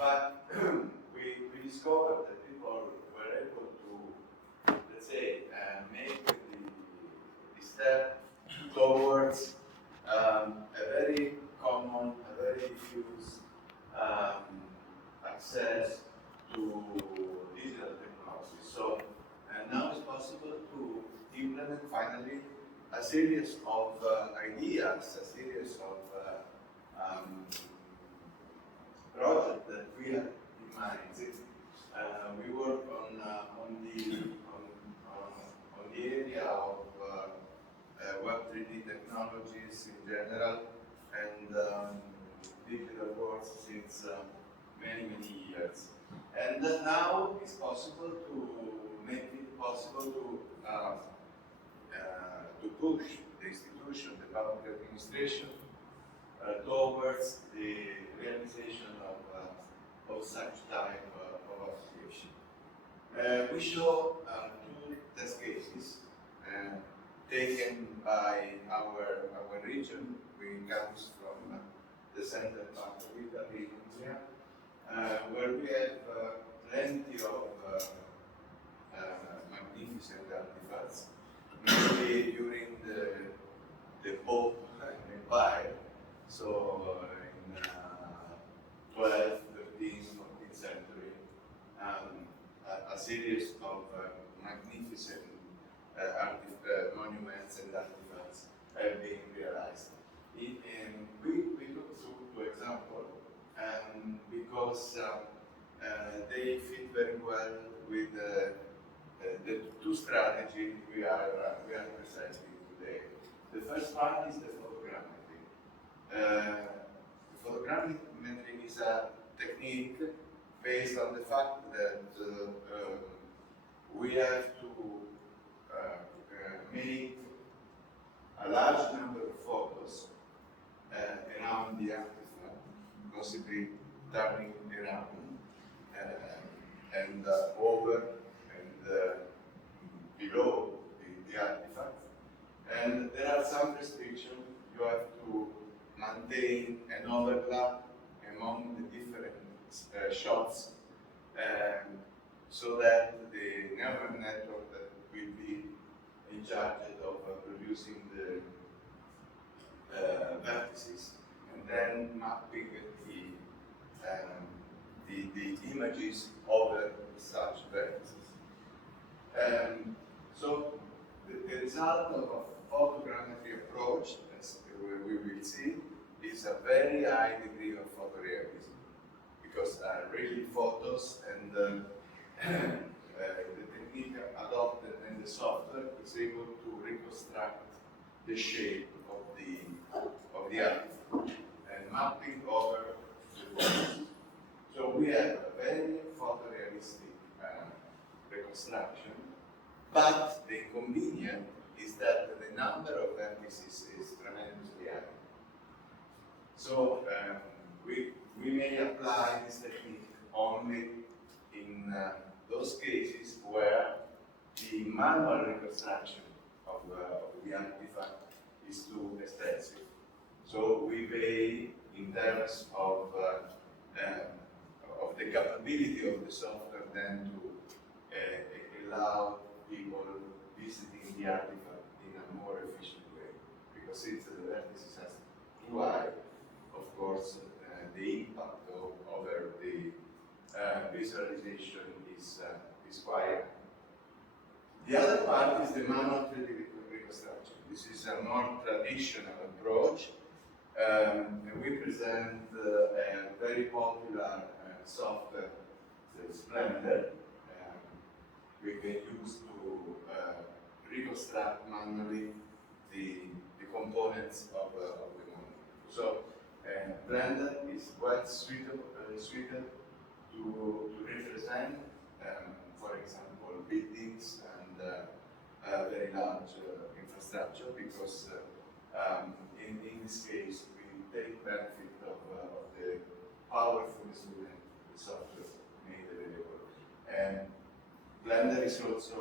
but we discovered that people were able to, let's say, make the step towards a very common, a very diffuse access to digital technology. So now it's possible to implement finally a series of ideas, a series of projects that we have in mind. We work on the area of Web 3D technologies in general and digital worlds since many years. And now it's possible to make it possible to push the institution, the public administration, towards the realization of such type of application. We show two test cases taken by our region. We come from the central part of Italy, where we have plenty of magnificent artifacts, mainly during the Pope Empire, so in 12th, 13th, 14th century, a series of magnificent monuments and artifacts have been realized. We look through two examples because they fit very well with the two strategies we are presenting today. The first one is the photogrammetry. Photogrammetry is a technique based on the fact that we have to make a large number of photos around the artifact, possibly turning around and over and below the artifact. And there are some restrictions. You have to maintain an overlap among the different shots so that the neural network that will be in charge of producing the vertices and then mapping the images over such vertices. So the result of a photogrammetry approach, as we will see, is a very high degree of photorealism, because really photos and the technique adopted and the software is able to reconstruct the shape of the artifact and mapping over the photos. So we have a very photorealistic reconstruction, but the inconvenience is that the number of vertices is tremendously high. So we may apply this technique only in those cases where the manual reconstruction of the artifact is too extensive. So we pay in terms of the capability of the software then to allow people visiting the artifact in a more efficient way. Because since the vertices has too high, of course, the impact over the visualization is quite high. The other part is the manual 3D reconstruction. This is a more traditional approach, and we present a very popular software, the Blender. We can use to reconstruct manually the components of the model. So Blender is well suited to represent, for example, buildings and very large infrastructure, because in this case we take benefit of the powerful instrument the software made available. And Blender is also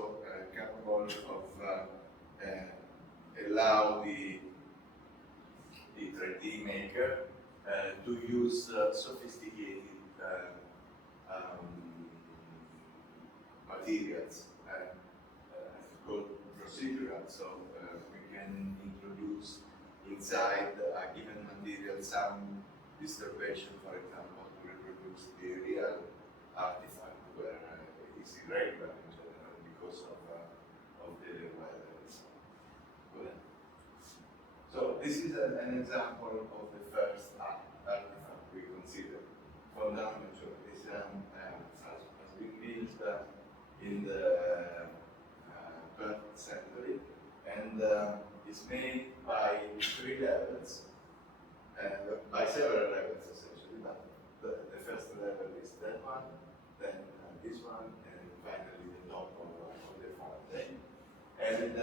capable of allow the 3D maker to use sophisticated materials called procedural. So we can introduce inside a given material some disturbation, for example, to reproduce the real artifact where it's irregular in general because of the weather. So this is an example of the first artifact we consider. Fundamental is has been built in the 12th century, and it's made by 3 levels, by several levels essentially, but the first level is that one, then this one, and finally the top of the fountain. And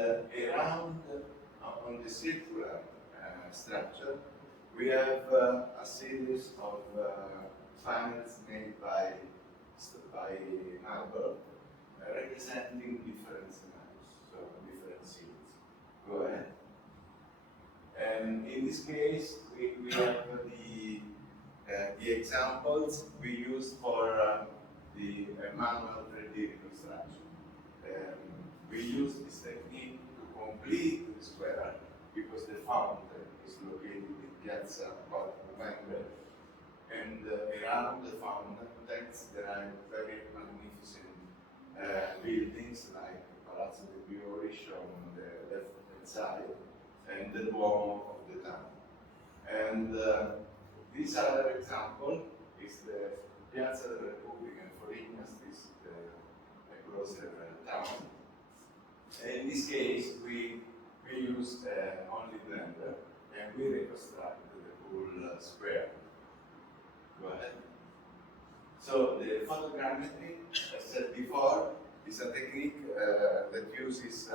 around on the circular structure, we have a series of panels made by marble representing different scenarios, so different scenes. Go ahead. And in this case, we have the examples we use for the manual 3D reconstruction. We use this technique to complete the square because the fountain is located in Piazza November, and around the fountain there are very magnificent buildings like Palazzo de Fiori shown on the left-hand side, and the Duomo of the town. And this other example is the Piazza della Repubblica in Florence, this is a closer town. In this case, we use only Blender, and we reconstruct the whole square. Go ahead. So the photogrammetry, as said before, is a technique that uses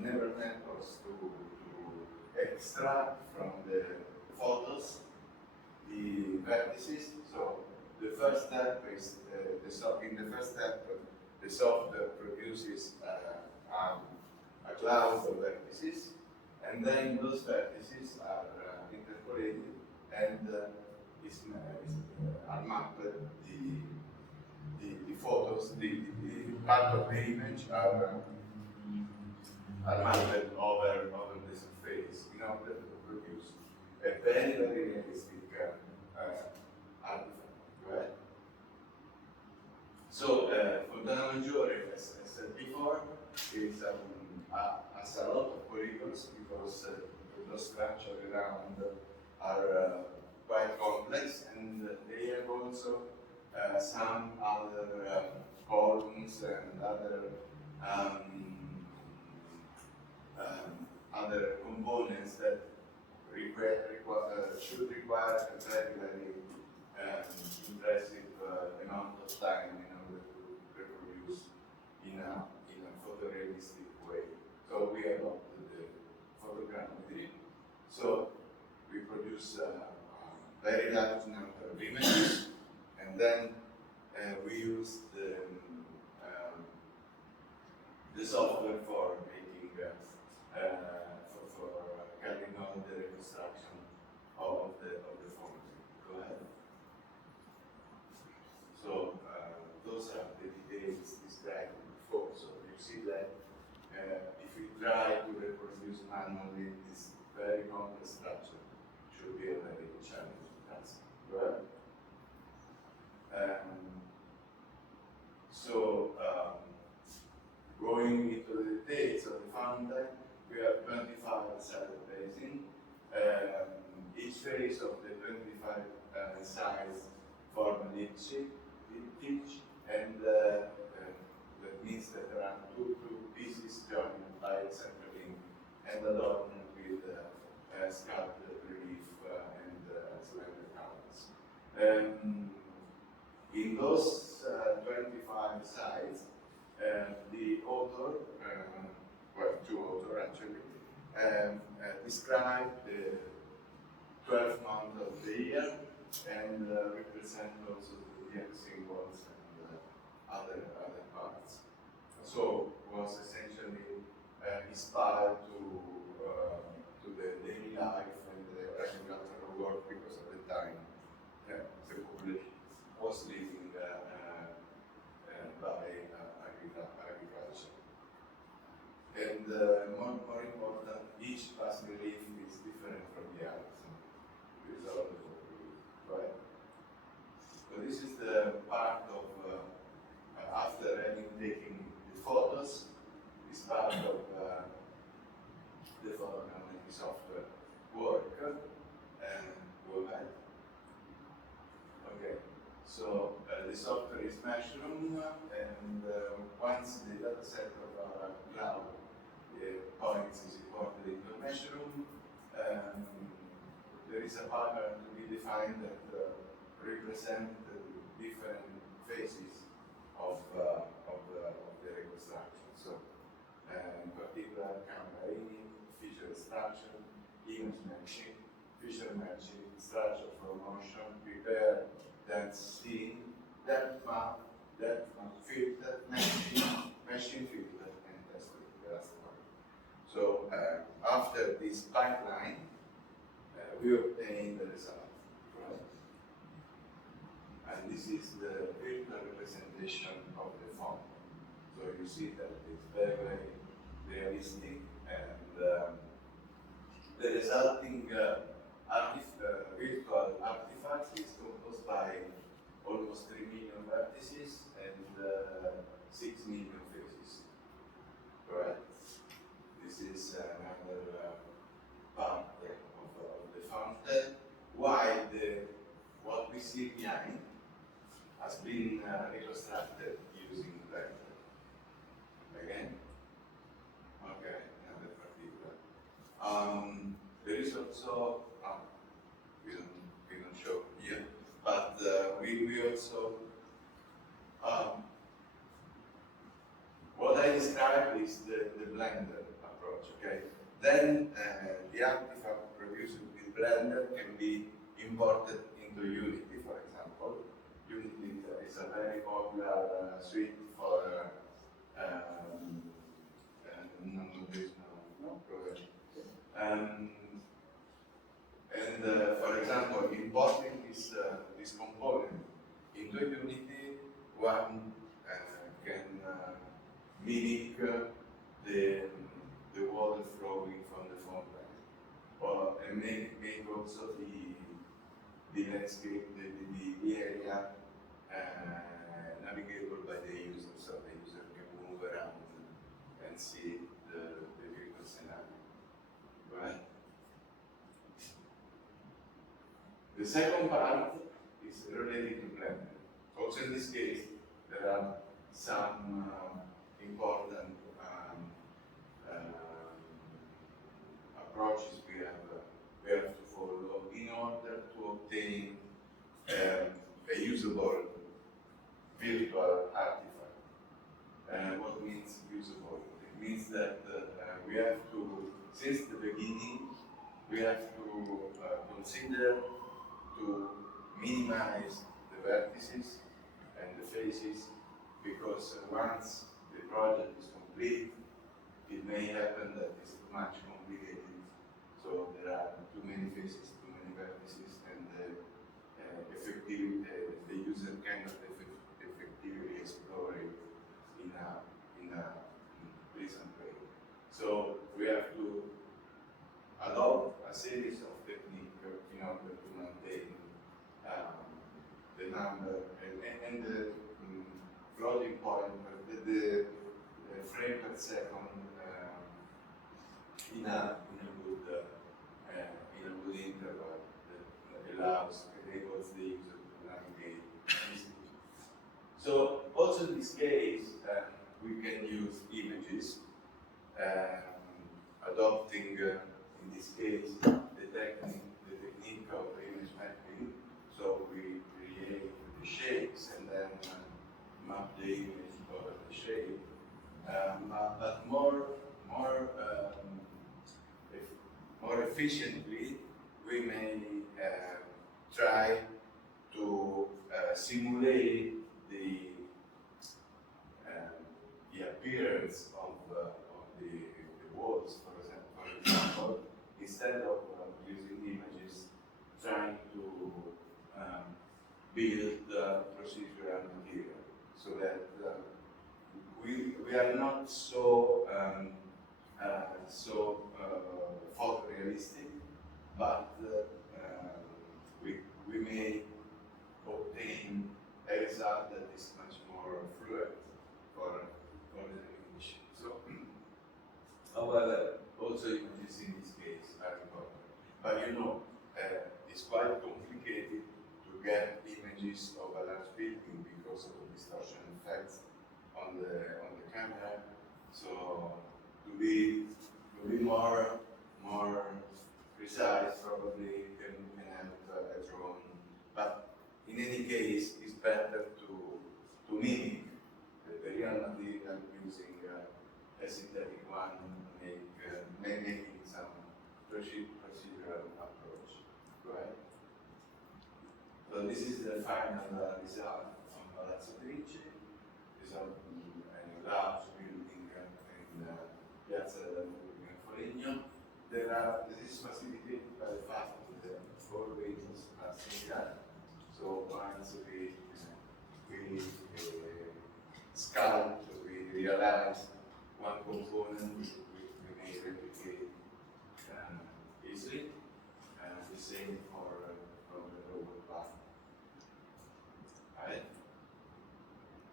neural networks to extract from the photos the vertices. So the first step is in the first step, the software produces a cloud of vertices, and then those vertices are interpolated and are mapped. The photos, the part of the image are mapped over the surface in order to produce a very realistic artifact. Right? So Fontana Maggiore, as I said before, is has a lot of polygons because the structure around are quite complex, and they have also some other columns and other components that should require a very impressive amount of time in order to reproduce in a photorealistic way. So we adopted the photogrammetry. So we produce a very large number of images, and then we use the software for making for carrying out the reconstruction of the form. Go ahead. So those are the details described before. So you see that if we try to reproduce manually this very complex structure, it should be a very challenging task. Go ahead. Going into the details of the fountain, we have 25 sided basin. Each face of the 25 sides form an pitch, and that means that there are two pieces joined by a central link and adorned with sculpted relief and slender colors. In those 25 sides, the author, two authors actually, describe the 12th month of the year and represent also the zodiac symbols and other parts. So was essentially inspired to the daily life and the agricultural work because at the time the public was living more important, each bas relief is different from the other. So this is all the relief, right? So this is the part of after having taken the photos, this part of the photogrammetry software work. And go ahead. Okay. So the software is Mushroom, and once the data set of our cloud points is imported into Mushroom, there is a pattern to be defined that represent the different phases of the reconstruction. So, in particular, camera image, feature extraction, image matching, feature matching, structure for motion, prepare, then scene, depth map, filter, machine filter, and testing the last one. So after this pipeline, we obtain the result, right? And this is the virtual representation of the font. So you see that it's very, very realistic, and the resulting virtual artifact is composed by almost 3 million vertices and 6 million faces. Right? This is another part of the font. While what we see behind has been reconstructed using vector. Again? Okay, another particular. There is also, we don't show here, but we also, what I described is the Blender approach, okay? Then the artifact produced with Blender can be imported into Unity, for example. Unity is a very popular suite for for example, importing this component into Unity, one can mimic the water flowing from the fountain, and make also the landscape, the area navigable by the user, so the user can move around and see the vehicle scenario. Right? The second part is related to Blender. Also in this case, there are some important approaches we have to follow in order to obtain a usable virtual artifact. What means usable? It means that we have to, since the beginning, we have to consider to minimize the vertices and the faces, because once the project is complete, it may happen that it's too much complicated. So there are too many faces, too many vertices, and the user cannot effectively explore it in a pleasant way. So we have to adopt a series of techniques in order to maintain the number and the floating point, the frame per second in a good interval that enables the user to navigate easily. So also in this case, we can use images, adopting in this case the technique of image mapping. So we create the shapes and then map the image over the shape. But more efficiently, we may try to simulate the appearance of the walls, for example, instead of using images, trying to build procedural material, so that we are not so photorealistic, but we may obtain a result that is much more fluid for the recognition. So, however, also images in this case are important. But it's quite complicated to get images of a large building because of the distortion effects on the camera. So to be more precise, probably you can have a drone. But in any case, it's better to mimic the real material using a synthetic one, making some procedural approach. Right? So this is the final result on Palazzo Grigi. It's a large building in Piazza del Foligno. This is facilitated by the fact that the four wings are similar. So once we sculpt, we realize one component, we may replicate easily. The same for the lower part. Right?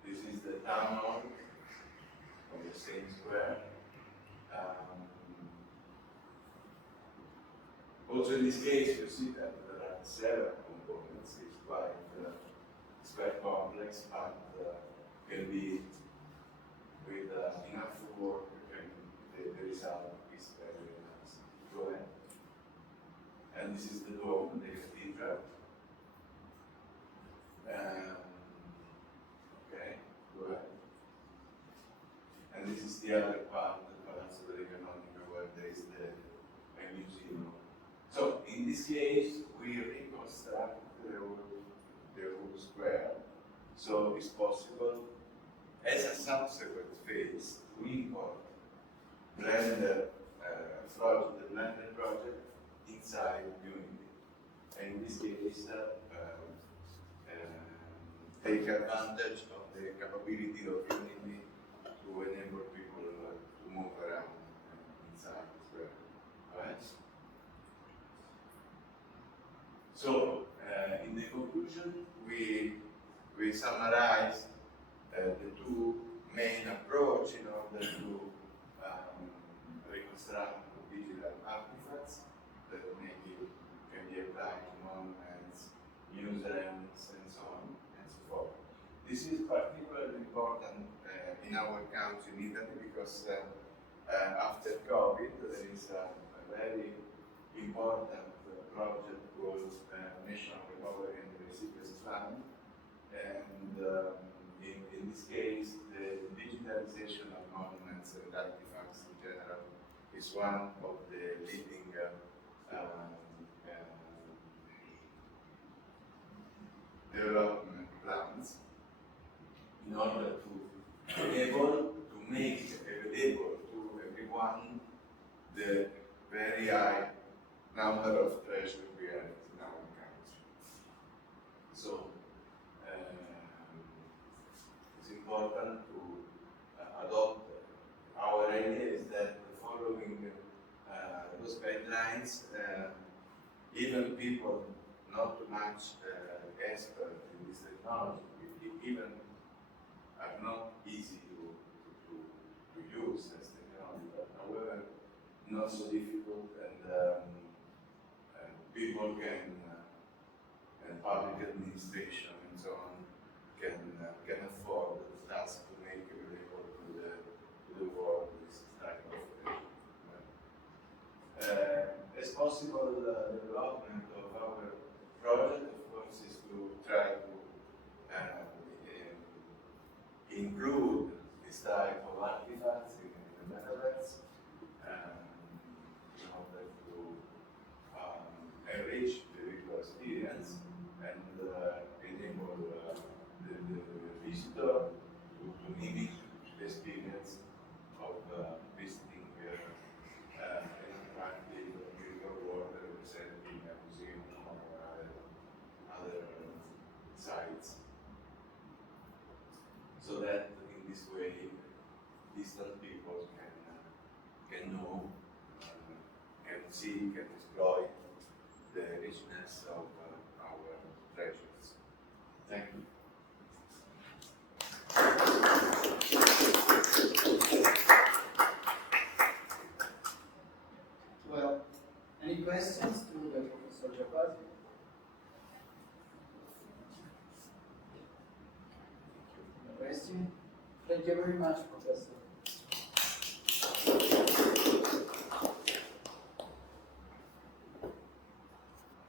This is the town hall of the same square. Also in this case, you see that there are several components. It's quite complex, but can be with enough work, and the result is very nice. Go ahead. And this is the dome, the cathedral. Okay, go ahead. And this is the other part of the Palazzo dell'Economica where there is a museum. So in this case, we reconstruct the whole square. So it's possible, as a subsequent phase, we import Blender the Blender project inside Unity. And in this case, take advantage of the capability of Unity to enable people to move around inside the square. Alright? So, in the conclusion, we summarize the two main approach in order to reconstruct digital artifacts that can be applied to monuments, museums, and so on and so forth. This is particularly important in our country in Italy because after COVID there is a very important project called National Recovery and Resilience Fund, and in this case the digitalization of monuments and artifacts in general is one of the leading development plans in order to be able to make available to everyone the very high number of treasures we have in our country. So it's important to adopt. Our idea is that following those guidelines, even people not too much expert in this technology, even are not easy to use as technology, but however, not so difficult, and people can, and public administration and so on, can afford the task to make available to the world this type of as possible development of our project, of course, is to try to include this type of artifacts in the metaverse in order to enrich the visual experience and enable the visitor to mimic the experience of visiting an interactive virtual world representing a museum or other sites. So that in this way, distant people can know seek and exploit the richness of our treasures. Thank you. Well, any questions to the Professor Gervasi? No question? Thank you very much, Professor.